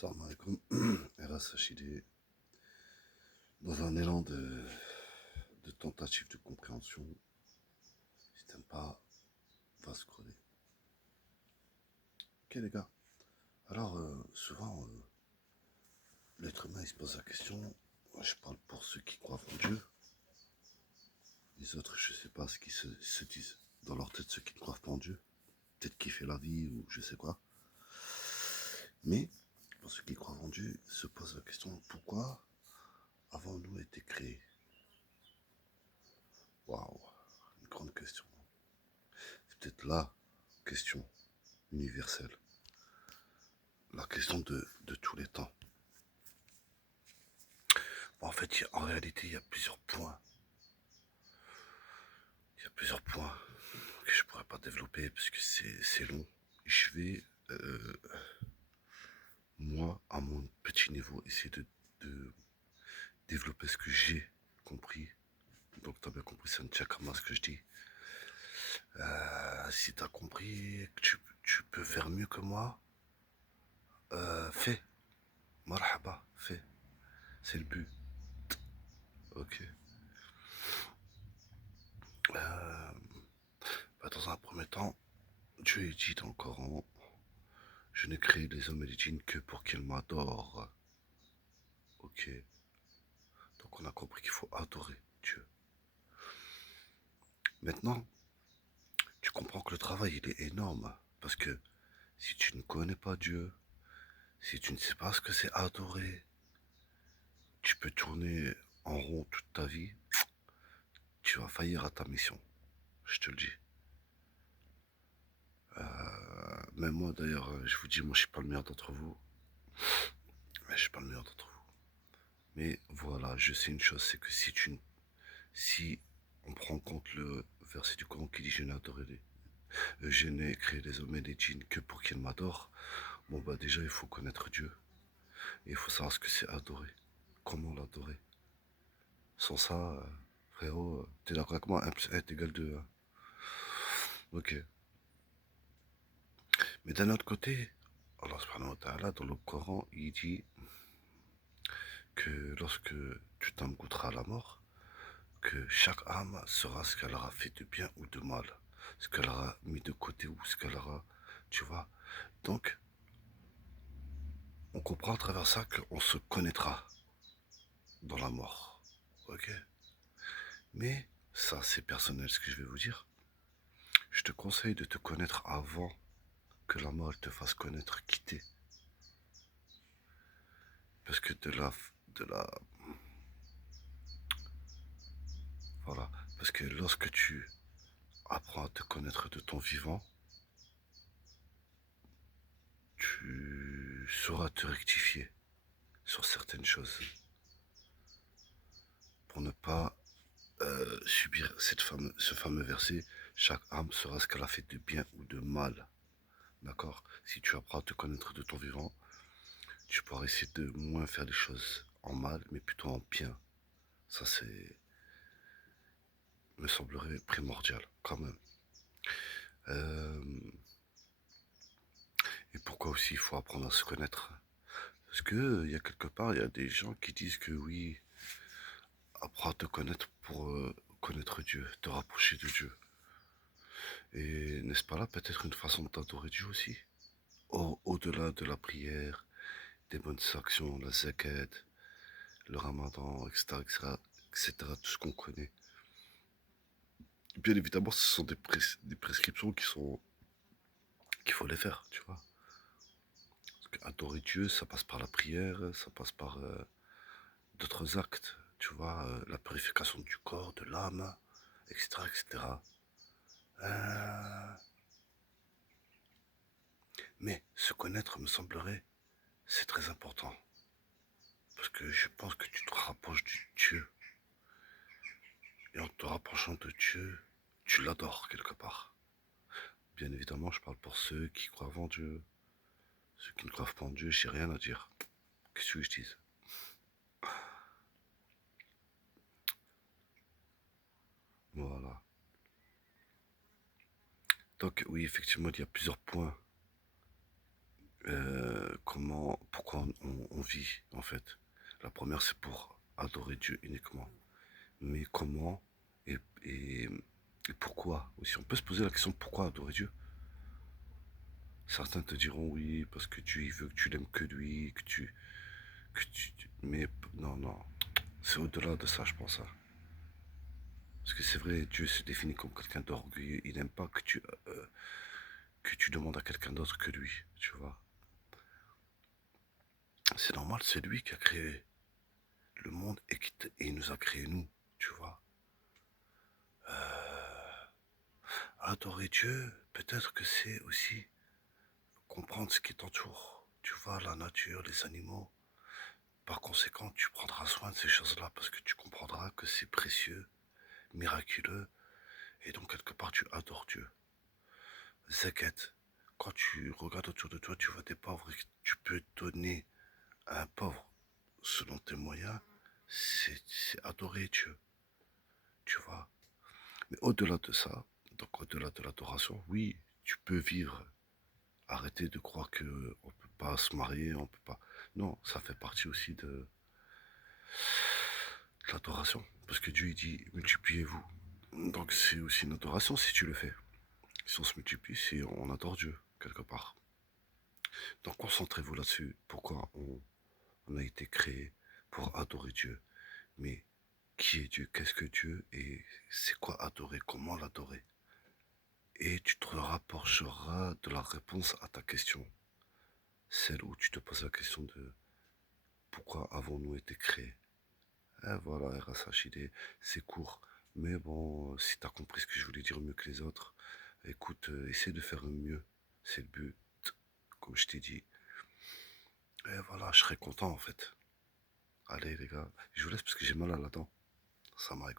Salam alaikum. Eras Hachidé, dans un élan de tentative de compréhension, si t'aimes pas, va scroller. Ok les gars, alors souvent, l'être humain il se pose la question, moi, je parle pour ceux qui croient en Dieu, les autres je sais pas ce qu'ils se disent dans leur tête, ceux qui ne croient pas en Dieu, peut-être kiffer la vie ou je sais quoi, mais pour ceux qui croient en Dieu, se posent la question, pourquoi avons-nous été créés? Waouh, une grande question. C'est peut-être la question universelle, la question de tous les temps. En fait, en réalité, il y a plusieurs points. Il y a plusieurs points que je pourrais pas développer parce que c'est long. Je vais, moi, à mon petit niveau, essayer de développer ce que j'ai compris. Donc, tu as bien compris, c'est un tchakama ce que je dis. Si tu as compris que tu peux faire mieux que moi, fais. Marhaba, fais. C'est le but. Ok. Dans un premier temps, Dieu dit dans le Coran, je n'ai créé les hommes et les djinns que pour qu'ils m'adorent. Ok. Donc on a compris qu'il faut adorer Dieu. Maintenant, tu comprends que le travail il est énorme. Parce que si tu ne connais pas Dieu, si tu ne sais pas ce que c'est adorer, tu peux tourner en rond toute ta vie, tu vas faillir à ta mission. Je te le dis. Même moi d'ailleurs, je vous dis, moi je suis pas le meilleur d'entre vous. Mais je suis pas le meilleur d'entre vous. Mais voilà, je sais une chose, c'est que si on prend en compte le verset du Coran qui dit je n'ai créé les hommes et les djinns que pour qu'ils m'adorent. Bon bah déjà il faut connaître Dieu. Et il faut savoir ce que c'est adorer. Comment l'adorer. Sans ça, frérot, t'es d'accord avec moi? 1 plus 1 est égal 2. Hein. Ok. Mais d'un autre côté, Allah subhanahu wa ta'ala, dans le Coran, il dit que lorsque tu t'en goûteras à la mort, que chaque âme sera ce qu'elle aura fait de bien ou de mal. Ce qu'elle aura mis de côté ou ce qu'elle aura, tu vois. Donc, on comprend à travers ça qu'on se connaîtra dans la mort. Ok. Mais ça, c'est personnel ce que je vais vous dire. Je te conseille de te connaître avant que la mort te fasse connaître qui t'es. Parce que voilà. Parce que lorsque tu apprends à te connaître de ton vivant, tu sauras te rectifier sur certaines choses pour ne pas subir ce fameux verset. Chaque âme sera ce qu'elle a fait de bien ou de mal. D'accord? Si tu apprends à te connaître de ton vivant, tu pourras essayer de moins faire les choses en mal, mais plutôt en bien. Ça, me semblerait primordial, quand même. Euh, et pourquoi aussi il faut apprendre à se connaître? Parce que il y a quelque part, il y a des gens qui disent que oui, apprends à te connaître pour connaître Dieu, te rapprocher de Dieu. Et n'est-ce pas là peut-être une façon de t'adorer Dieu aussi? Au-delà de la prière, des bonnes actions, la zakat, le ramadan, etc., etc., etc., tout ce qu'on connaît. Bien évidemment, ce sont des prescriptions qu'il faut les faire, tu vois. Parce qu'adorer Dieu, ça passe par la prière, ça passe par d'autres actes, tu vois, la purification du corps, de l'âme, etc., etc. Euh, mais se connaître, me semblerait, c'est très important. Parce que je pense que tu te rapproches de Dieu. Et en te rapprochant de Dieu, tu l'adores quelque part. Bien évidemment, je parle pour ceux qui croient en Dieu. Ceux qui ne croient pas en Dieu, j'ai rien à dire. Qu'est-ce que je dise? Voilà. Donc oui, effectivement, il y a plusieurs points pourquoi on vit, en fait. La première, c'est pour adorer Dieu uniquement. Mais comment et, et, et pourquoi aussi? On peut se poser la question pourquoi adorer Dieu? Certains te diront oui, parce que Dieu il veut que tu l'aimes que lui, mais non, non, c'est au-delà de ça, je pense. Hein. Parce que c'est vrai, Dieu se définit comme quelqu'un d'orgueilleux. Il n'aime pas que tu demandes à quelqu'un d'autre que lui, tu vois. C'est normal, c'est lui qui a créé le monde et il nous a créé nous, tu vois. Adorer Dieu, peut-être que c'est aussi comprendre ce qui t'entoure. Tu vois, la nature, les animaux. Par conséquent, tu prendras soin de ces choses-là parce que tu comprendras que c'est précieux, miraculeux, et donc quelque part tu adores Dieu. Zakat, quand tu regardes autour de toi, tu vois des pauvres et que tu peux donner à un pauvre selon tes moyens, c'est adorer Dieu, tu vois. Mais au-delà de ça, donc au-delà de l'adoration, oui, tu peux vivre. Arrêter de croire que on peut pas se marier, on peut pas. Non, ça fait partie aussi de l'adoration. Parce que Dieu il dit multipliez-vous. Donc c'est aussi une adoration si tu le fais. Si on se multiplie, c'est on adore Dieu, quelque part. Donc concentrez-vous là-dessus. Pourquoi on a été créé pour adorer Dieu. Mais qui est Dieu? Qu'est-ce que Dieu? Et c'est quoi adorer? Comment l'adorer? Et tu te rapprocheras de la réponse à ta question. Celle où tu te poses la question de pourquoi avons-nous été créés? Et voilà, RSHID, c'est court. Mais bon, si t'as compris ce que je voulais dire mieux que les autres, écoute, essaie de faire mieux. C'est le but, comme je t'ai dit. Et voilà, je serais content en fait. Allez les gars, je vous laisse parce que j'ai mal à la dent. Ça m'arrête.